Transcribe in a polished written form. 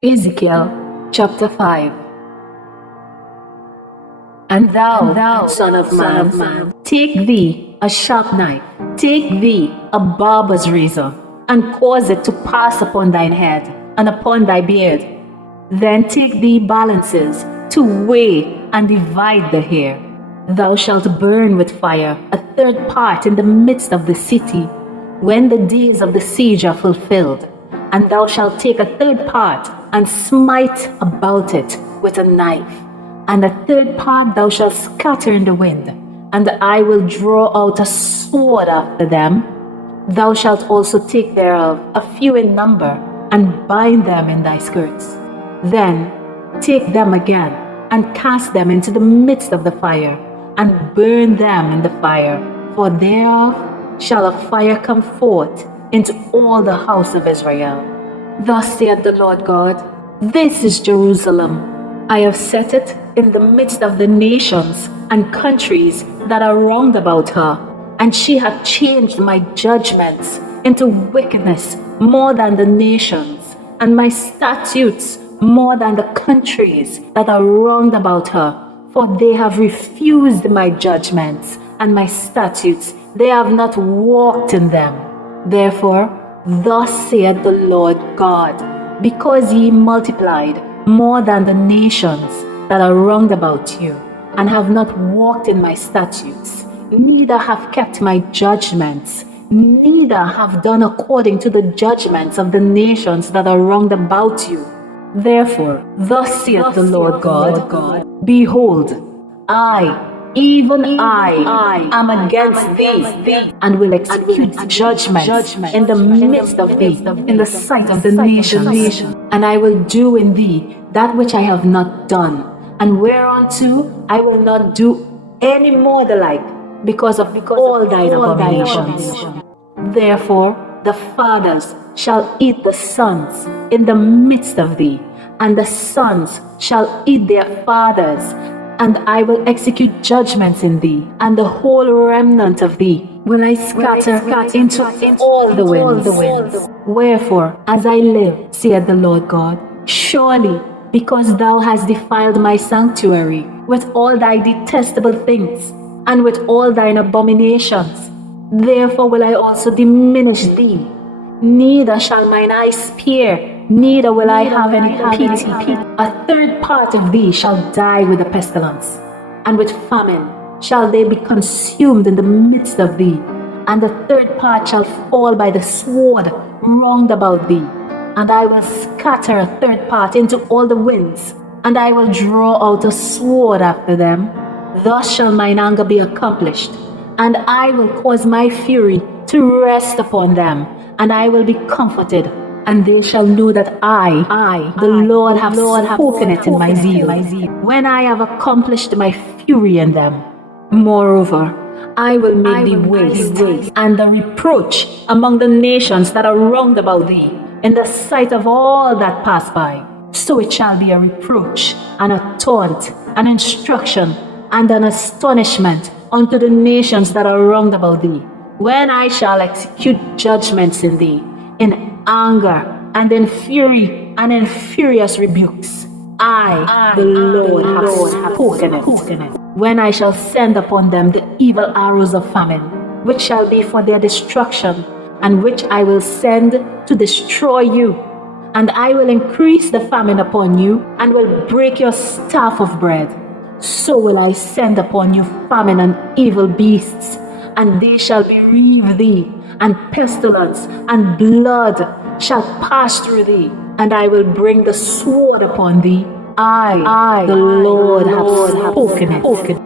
Ezekiel chapter 5. And thou, son of man, take thee a sharp knife, take thee a barber's razor, and cause it to pass upon thine head, and upon thy beard. Then take thee balances to weigh and divide the hair. Thou shalt burn with fire a third part in the midst of the city, when the days of the siege are fulfilled. And thou shalt take a third part, and smite about it with a knife. And a third part thou shalt scatter in the wind, and I will draw out a sword after them. Thou shalt also take thereof a few in number, and bind them in thy skirts. Then take them again, and cast them into the midst of the fire, and burn them in the fire. For thereof shall a fire come forth into all the house of Israel. Thus saith the Lord God, This is Jerusalem. I have set it in the midst of the nations and countries that are round about her, and she hath changed my judgments into wickedness more than the nations, and my statutes more than the countries that are round about her. For they have refused my judgments and my statutes, they have not walked in them. Therefore, thus saith the Lord God, because ye multiplied more than the nations that are round about you, and have not walked in my statutes, neither have kept my judgments, neither have done according to the judgments of the nations that are round about you. Therefore, thus saith the Lord God, Behold, I, even I am against thee, and will execute judgment in the midst of thee, in the sight of the nations. And I will do in thee that which I have not done, and whereunto I will not do any more the like, because of all thine abominations. Therefore the fathers shall eat the sons in the midst of thee, and the sons shall eat their fathers, and I will execute judgments in thee, and the whole remnant of thee will I scatter into all the winds. Wherefore, as I live, saith the Lord God, surely because thou hast defiled my sanctuary with all thy detestable things, and with all thine abominations, therefore will I also diminish thee. Neither shall mine eye spare, neither will I have any pity. A third part of thee shall die with a pestilence, and with famine shall they be consumed in the midst of thee, and the third part shall fall by the sword round about thee. And I will scatter a third part into all the winds, and I will draw out a sword after them. Thus shall mine anger be accomplished, and I will cause my fury to rest upon them, and I will be comforted, and they shall know that I, the Lord, have spoken it in my zeal, when I have accomplished my fury in them. Moreover, I will make thee waste, and a reproach among the nations that are round about thee, in the sight of all that pass by. So it shall be a reproach, and a taunt, an instruction, and an astonishment unto the nations that are round about thee, when I shall execute judgments in thee, in anger, and in fury, and in furious rebukes. I, the Lord, have spoken it. When I shall send upon them the evil arrows of famine, which shall be for their destruction, and which I will send to destroy you. And I will increase the famine upon you, and will break your staff of bread. So will I send upon you famine and evil beasts, and they shall bereave thee, and pestilence and blood shall pass through thee, and I will bring the sword upon thee. I, the Lord, have spoken it.